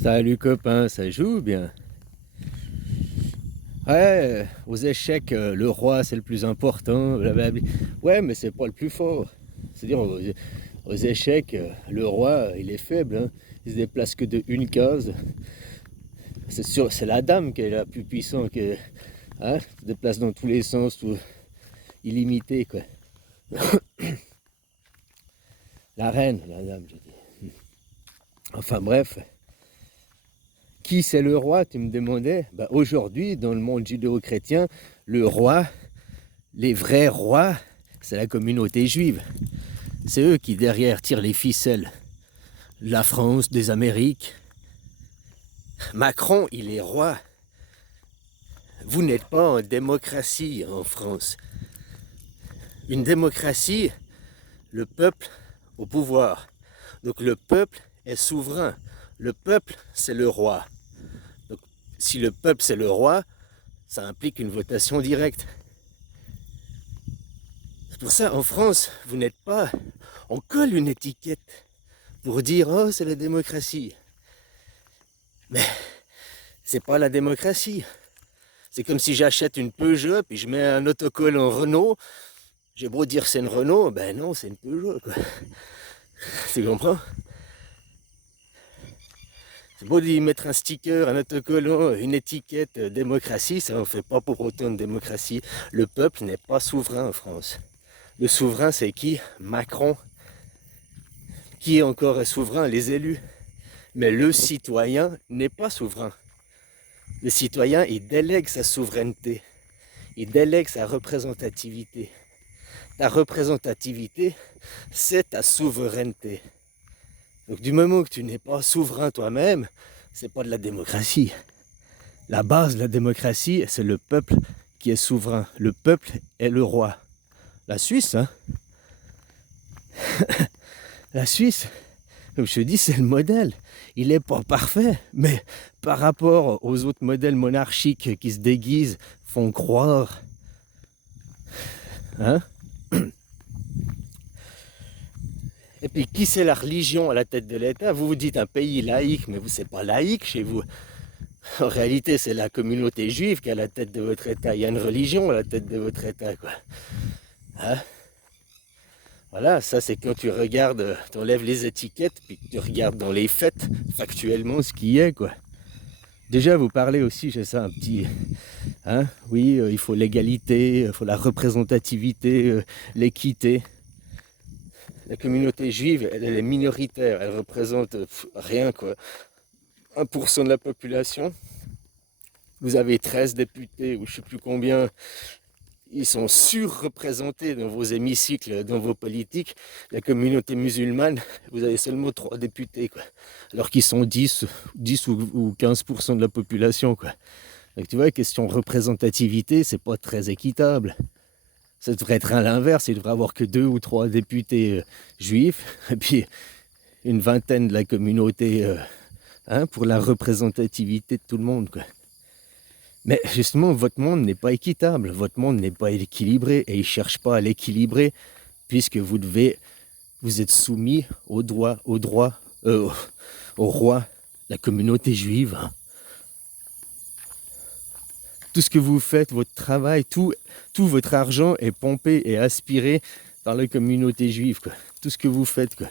Salut copain, ça joue bien. Ouais, aux échecs, le roi c'est le plus important, blablabla. Ouais, mais c'est pas le plus fort. C'est-à-dire aux échecs, le roi il est faible, hein. Il se déplace que de une case. C'est sûr, c'est la dame qui est la plus puissante, hein, se déplace dans tous les sens, tout illimité quoi. La reine, la dame, je dis. Enfin bref, qui c'est le roi, tu me demandais? Ben, aujourd'hui, dans le monde judéo-chrétien, le roi, les vrais rois, c'est la communauté juive. C'est eux qui derrière tirent les ficelles. La France, des Amériques. Macron, il est roi. Vous n'êtes pas en démocratie en France. Une démocratie, le peuple au pouvoir. Donc le peuple est souverain. Le peuple, c'est le roi. Donc si le peuple, c'est le roi, ça implique une votation directe. C'est pour ça, en France, vous n'êtes pas... On colle une étiquette pour dire « Oh, c'est la démocratie ». Mais c'est pas la démocratie. C'est comme si j'achète une Peugeot, puis je mets un autocollant Renault. J'ai beau dire c'est une Renault, ben non, c'est une Peugeot, quoi. Tu comprends? C'est beau d'y mettre un sticker, un autocollant, une étiquette, démocratie, ça ne fait pas pour autant une démocratie. Le peuple n'est pas souverain en France. Le souverain, c'est qui? Macron. Qui encore est souverain? Les élus. Mais le citoyen n'est pas souverain. Le citoyen, il délègue sa souveraineté. Il délègue sa représentativité. Ta représentativité, c'est ta souveraineté. Donc du moment que tu n'es pas souverain toi-même, c'est pas de la démocratie. La base de la démocratie, c'est le peuple qui est souverain. Le peuple est le roi. La Suisse, hein? La Suisse, comme je te dis, c'est le modèle. Il n'est pas parfait, mais par rapport aux autres modèles monarchiques qui se déguisent, font croire, hein? Et puis, qui c'est la religion à la tête de l'État? Vous vous dites un pays laïque, mais vous, c'est pas laïque chez vous. En réalité, c'est la communauté juive qui est à la tête de votre État. Il y a une religion à la tête de votre État, quoi. Hein? Voilà, ça c'est quand tu regardes, tu enlèves les étiquettes, puis tu regardes dans les faits, factuellement, ce qui est, quoi. Déjà, vous parlez aussi, j'ai ça un petit... Hein, oui, il faut l'égalité, il faut la représentativité, l'équité. La communauté juive, elle est minoritaire, elle représente rien, quoi. 1% de la population. Vous avez 13 députés, ou je ne sais plus combien, ils sont surreprésentés dans vos hémicycles, dans vos politiques. La communauté musulmane, vous avez seulement 3 députés, quoi. Alors qu'ils sont 10 ou 15% de la population, quoi. Donc tu vois, question représentativité, c'est pas très équitable. Ça devrait être à l'inverse, il devrait avoir que 2 ou 3 députés juifs, et puis une vingtaine de la communauté, hein, pour la représentativité de tout le monde, quoi. Mais justement, votre monde n'est pas équitable, votre monde n'est pas équilibré, et il ne cherche pas à l'équilibrer, puisque vous êtes soumis au roi, la communauté juive. Tout ce que vous faites, votre travail, tout votre argent est pompé et aspiré par la communauté juive, quoi. Tout ce que vous faites, quoi.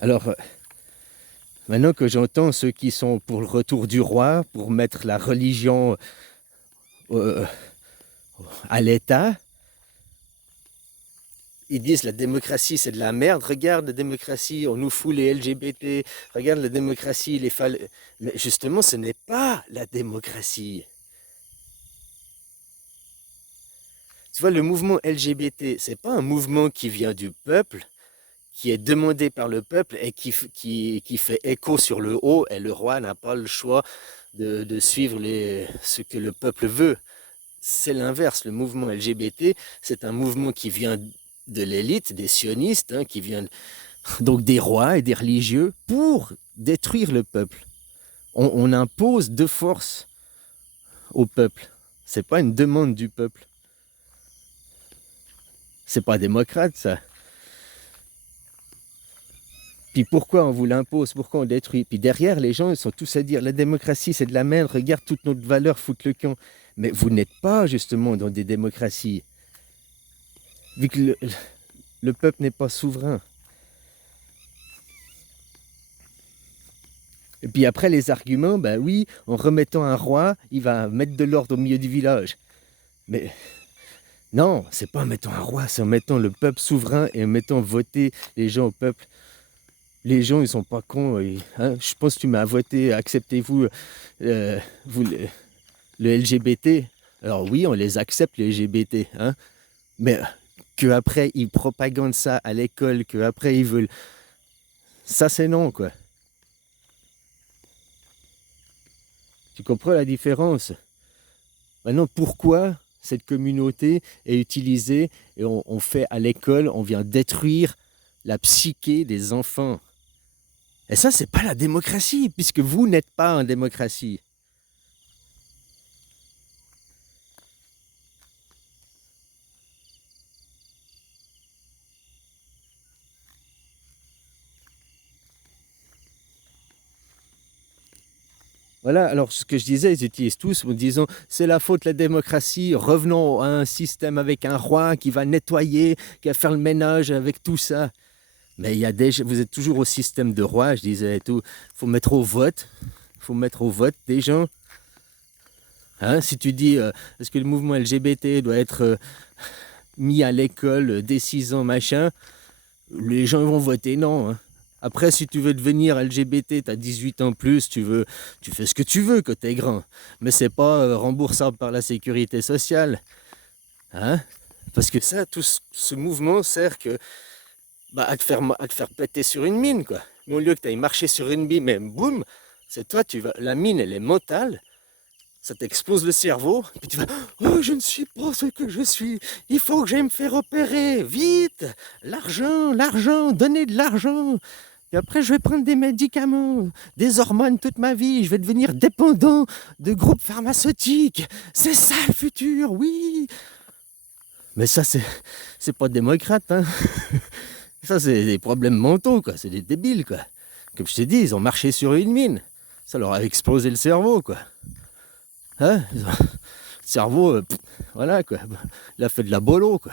Alors, maintenant que j'entends ceux qui sont pour le retour du roi, pour mettre la religion euh, à l'État, ils disent la démocratie c'est de la merde, regarde la démocratie, on nous fout les LGBT, regarde la démocratie, Mais justement, ce n'est pas la démocratie. Tu vois, le mouvement LGBT, c'est pas un mouvement qui vient du peuple, qui est demandé par le peuple et qui fait écho sur le haut, et le roi n'a pas le choix de suivre ce que le peuple veut. C'est l'inverse, le mouvement LGBT, c'est un mouvement qui vient de l'élite, des sionistes, hein, qui vient donc des rois et des religieux, pour détruire le peuple. On impose de force au peuple. C'est pas une demande du peuple. C'est pas démocrate, ça. puis pourquoi on vous l'impose, pourquoi on détruit? Puis derrière, les gens ils sont tous à dire la démocratie c'est de la merde, regarde toutes nos valeurs foutent le camp. Mais vous n'êtes pas justement dans des démocraties, vu que le peuple n'est pas souverain. Et puis après les arguments, ben oui, en remettant un roi, il va mettre de l'ordre au milieu du village. Mais non, c'est pas en mettant un roi, c'est en mettant le peuple souverain et en mettant voter les gens au peuple. Les gens, ils sont pas cons. Hein, je pense que tu m'as voté, acceptez-vous vous, le LGBT. Alors oui, on les accepte, les LGBT. Hein, mais qu'après, ils propagandent ça à l'école, qu'après, ils veulent... Ça, c'est non, quoi. Tu comprends la différence? Maintenant, pourquoi cette communauté est utilisée et on fait à l'école, on vient détruire la psyché des enfants? Et ça, c'est pas la démocratie, puisque vous n'êtes pas en démocratie. Voilà, alors ce que je disais, ils utilisent tous en disant c'est la faute de la démocratie, revenons à un système avec un roi qui va nettoyer, qui va faire le ménage avec tout ça. Mais il y a déjà, vous êtes toujours au système de roi, je disais et tout. Il faut mettre au vote, des gens. Hein, si tu dis est-ce que le mouvement LGBT doit être mis à l'école dès 6 ans, machin, les gens vont voter non. Hein. Après, si tu veux devenir LGBT, tu as 18 ans plus, tu fais ce que tu veux quand tu es grand. Mais c'est pas remboursable par la sécurité sociale. Hein? Parce que ça, tout ce mouvement sert que, à te faire péter sur une mine, quoi. Mais au lieu que tu ailles marcher sur une mine, mais boum, c'est toi, la mine, elle est mortale. Ça t'explose le cerveau, puis tu vas « Oh, je ne suis pas ce que je suis, il faut que j'aille me faire opérer, vite, l'argent, donnez de l'argent !» Et après, je vais prendre des médicaments, des hormones toute ma vie, je vais devenir dépendant de groupes pharmaceutiques. C'est ça le futur, oui. Mais ça, c'est pas démocrate, hein. Ça, c'est des problèmes mentaux, quoi. C'est des débiles, quoi. Comme je t'ai dit, ils ont marché sur une mine. Ça leur a explosé le cerveau, quoi. Hein, le cerveau, voilà, quoi. Il a fait de la bolo, quoi.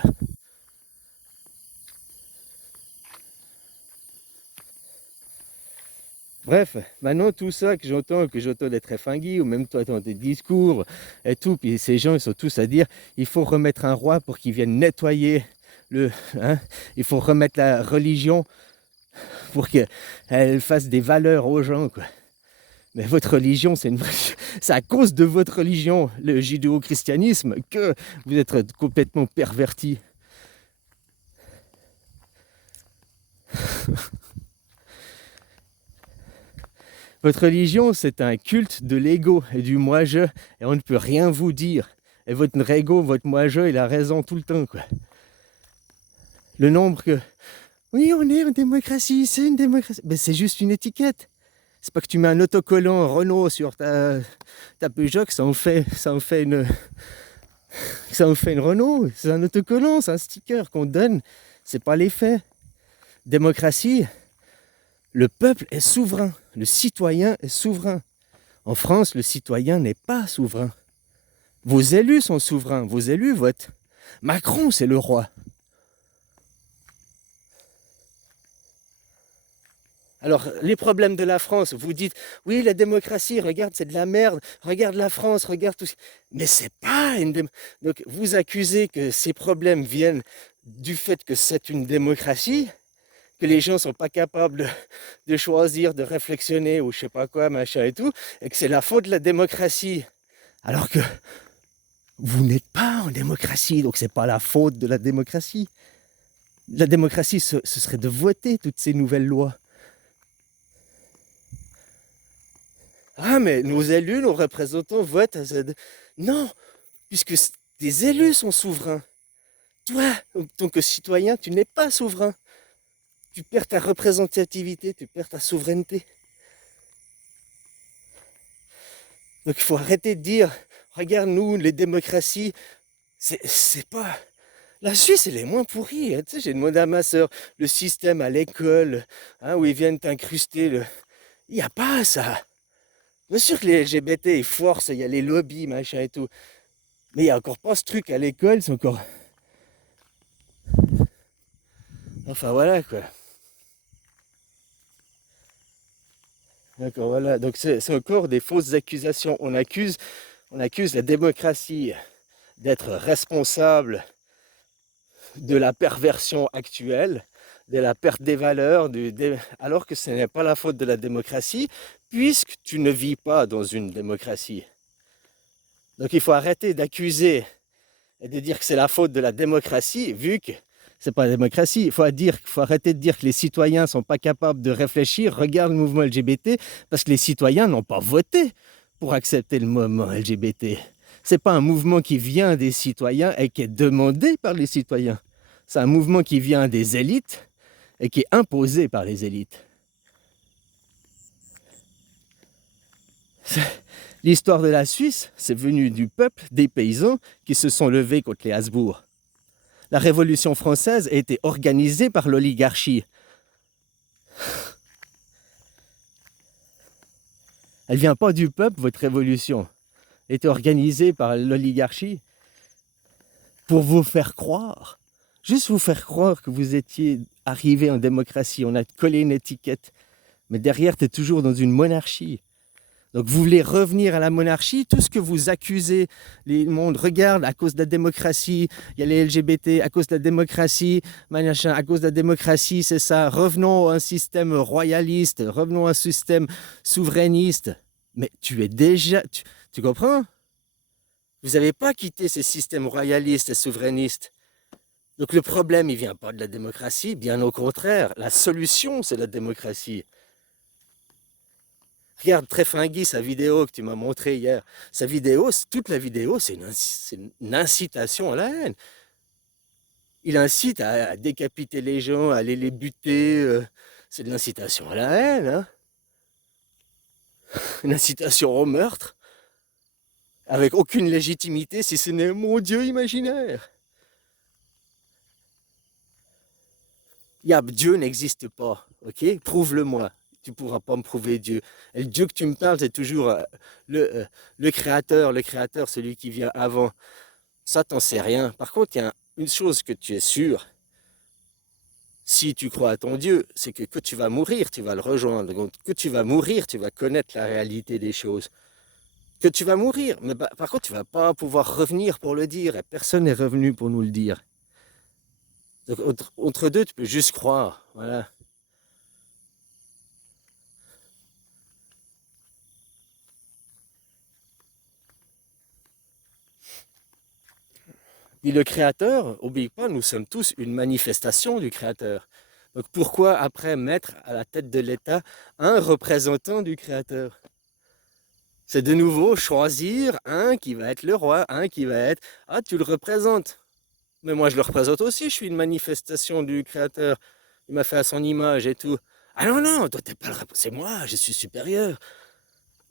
Bref, maintenant tout ça que j'entends d'être Effinguy, ou même toi dans tes discours et tout, puis ces gens ils sont tous à dire il faut remettre un roi pour qu'il vienne nettoyer hein, il faut remettre la religion pour qu'elle fasse des valeurs aux gens, quoi. Mais votre religion, c'est à cause de votre religion, le judéo-christianisme, que vous êtes complètement perverti. Votre religion, c'est un culte de l'ego et du moi-je, et on ne peut rien vous dire. Et votre ego, votre moi-je, il a raison tout le temps, quoi. Le nombre que... Oui, on est en démocratie, c'est une démocratie. Mais c'est juste une étiquette. C'est pas que tu mets un autocollant Renault sur ta Peugeot, que ça en fait une Renault. C'est un autocollant, c'est un sticker qu'on donne. C'est pas les faits. Démocratie, le peuple est souverain. Le citoyen est souverain. En France, le citoyen n'est pas souverain. Vos élus sont souverains. Vos élus votent. Macron, c'est le roi. Alors, les problèmes de la France, vous dites, oui, la démocratie, regarde, c'est de la merde, regarde la France, regarde tout ça. Mais c'est pas une démocratie. Donc, vous accusez que ces problèmes viennent du fait que c'est une démocratie, que les gens ne sont pas capables de choisir, de réflexionner, ou je sais pas quoi, machin et tout, et que c'est la faute de la démocratie. Alors que vous n'êtes pas en démocratie, donc c'est pas la faute de la démocratie. La démocratie, ce serait de voter toutes ces nouvelles lois. Ah, mais nos élus, nos représentants votent. Non, puisque des élus sont souverains. Toi, en tant que citoyen, tu n'es pas souverain. Tu perds ta représentativité, tu perds ta souveraineté. Donc il faut arrêter de dire, regarde nous, les démocraties, c'est pas... La Suisse, elle est moins pourrie, hein. Tu sais, j'ai demandé à ma sœur, le système à l'école, hein, où ils viennent t'incruster, il n'y a pas ça. Bien sûr que les LGBT, ils forcent, il y a les lobbies, machin et tout. Mais il n'y a encore pas ce truc à l'école, c'est encore... Enfin voilà quoi. D'accord, voilà. Donc c'est encore des fausses accusations. On accuse la démocratie d'être responsable de la perversion actuelle, de la perte des valeurs, alors que ce n'est pas la faute de la démocratie, puisque tu ne vis pas dans une démocratie. Donc il faut arrêter d'accuser et de dire que c'est la faute de la démocratie, vu que c'est pas la démocratie. Il faut arrêter de dire que les citoyens ne sont pas capables de réfléchir. Regarde le mouvement LGBT, parce que les citoyens n'ont pas voté pour accepter le mouvement LGBT. C'est pas un mouvement qui vient des citoyens et qui est demandé par les citoyens. C'est un mouvement qui vient des élites et qui est imposé par les élites. L'histoire de la Suisse, c'est venu du peuple, des paysans qui se sont levés contre les Habsbourg. La Révolution française a été organisée par l'oligarchie. Elle ne vient pas du peuple, votre révolution. Elle a été organisée par l'oligarchie pour vous faire croire, juste vous faire croire que vous étiez arrivé en démocratie. On a collé une étiquette, mais derrière, tu es toujours dans une monarchie. Donc vous voulez revenir à la monarchie, tout ce que vous accusez, le monde regarde à cause de la démocratie, il y a les LGBT à cause de la démocratie, machin, à cause de la démocratie, c'est ça, revenons à un système royaliste, revenons à un système souverainiste. Mais tu es déjà, tu comprends? Vous n'avez pas quitté ces systèmes royalistes et souverainistes. Donc le problème, il ne vient pas de la démocratie, bien au contraire, la solution, c'est la démocratie. Regarde Tréfingui, sa vidéo que tu m'as montrée hier. Sa vidéo, toute la vidéo, c'est une incitation à la haine. Il incite à décapiter les gens, à aller les buter. C'est de l'incitation à la haine. Hein, une incitation au meurtre, avec aucune légitimité, si ce n'est mon Dieu imaginaire. Dieu n'existe pas, ok? Prouve-le-moi. Tu ne pourras pas me prouver Dieu. Et le Dieu que tu me parles, c'est toujours le créateur, celui qui vient avant. Ça, t'en sais rien. Par contre, il y a une chose que tu es sûr, si tu crois à ton Dieu, c'est que tu vas mourir, tu vas le rejoindre. Donc, que tu vas mourir, tu vas connaître la réalité des choses. Que tu vas mourir, mais par contre, tu ne vas pas pouvoir revenir pour le dire. Et personne n'est revenu pour nous le dire. Donc, entre deux, tu peux juste croire. Voilà. Puis le Créateur, n'oublie pas, nous sommes tous une manifestation du Créateur. Donc pourquoi après mettre à la tête de l'État un représentant du Créateur? C'est de nouveau choisir un qui va être le roi, un qui va être... Ah, tu le représentes. Mais moi je le représente aussi, je suis une manifestation du Créateur. Il m'a fait à son image et tout. Ah non, non, toi t'es pas le c'est moi, je suis supérieur.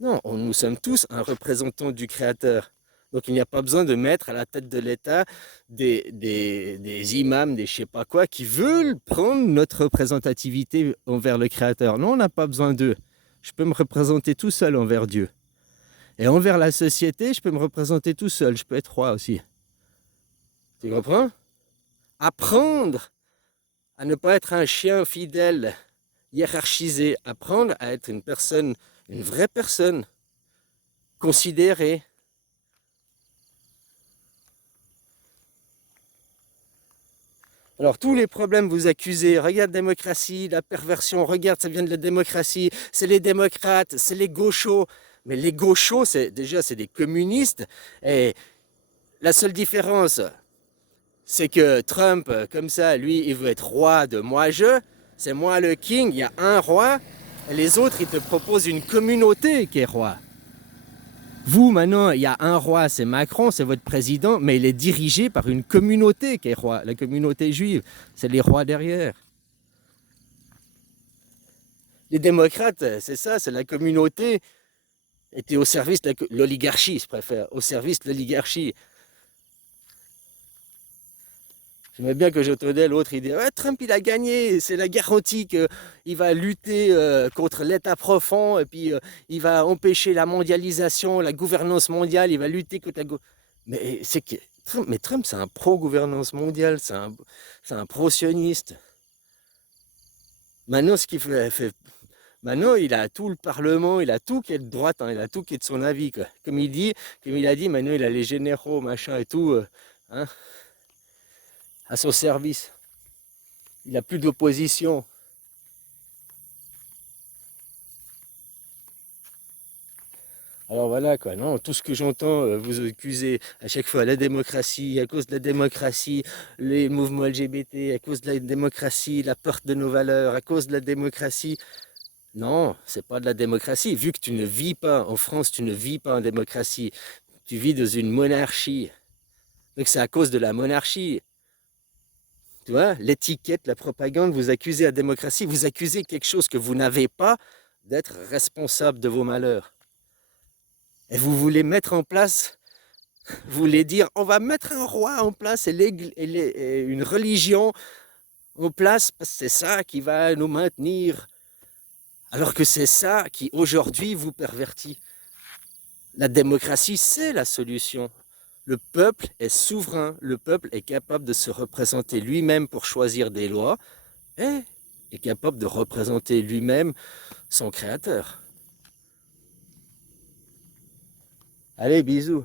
Non, nous sommes tous un représentant du Créateur. Donc il n'y a pas besoin de mettre à la tête de l'État des imams, des je sais pas quoi, qui veulent prendre notre représentativité envers le Créateur. Non, on n'a pas besoin d'eux. Je peux me représenter tout seul envers Dieu. Et envers la société, je peux me représenter tout seul. Je peux être roi aussi. Tu comprends? Apprendre à ne pas être un chien fidèle, hiérarchisé. Apprendre à être une personne, une vraie personne, considérée. Alors tous les problèmes vous accusez, regarde la démocratie, la perversion, regarde ça vient de la démocratie, c'est les démocrates, c'est les gauchos. Mais les gauchos, c'est des communistes. Et la seule différence, c'est que Trump, comme ça, lui, il veut être roi de moi-je, c'est moi le king, il y a un roi, et les autres, ils te proposent une communauté qui est roi. Vous, maintenant, il y a un roi, c'est Macron, c'est votre président, mais il est dirigé par une communauté qui est roi, la communauté juive. C'est les rois derrière. Les démocrates, c'est ça, c'est la communauté était au service de l'oligarchie, je préfère, au service de l'oligarchie. J'aimais bien que j'entendais l'autre, il dit ouais, Trump il a gagné, c'est la garantie qu'il va lutter contre l'État profond et puis il va empêcher la mondialisation, la gouvernance mondiale, il va lutter contre la... Mais c'est que Trump c'est un pro-gouvernance mondiale, c'est un pro-sioniste. Maintenant, ce qu'il maintenant, il a tout le Parlement, il a tout qui est de droite, hein, il a tout qui est de son avis, quoi. Comme il a dit, maintenant il a les généraux, machin et tout, hein, à son service. Il n'a plus d'opposition. Alors voilà quoi, non, tout ce que j'entends vous accuser à chaque fois la démocratie, à cause de la démocratie, les mouvements LGBT, à cause de la démocratie, la perte de nos valeurs, à cause de la démocratie. Non, c'est pas de la démocratie. Vu que tu ne vis pas en France, tu ne vis pas en démocratie. Tu vis dans une monarchie. Donc c'est à cause de la monarchie. Tu vois, l'étiquette, la propagande, vous accusez la démocratie, vous accusez quelque chose que vous n'avez pas d'être responsable de vos malheurs. Et vous voulez mettre en place, vous voulez dire, on va mettre un roi en place et une religion en place, parce que c'est ça qui va nous maintenir. Alors que c'est ça qui, aujourd'hui, vous pervertit. La démocratie, c'est la solution. Le peuple est souverain, le peuple est capable de se représenter lui-même pour choisir des lois et est capable de représenter lui-même son créateur. Allez, bisous.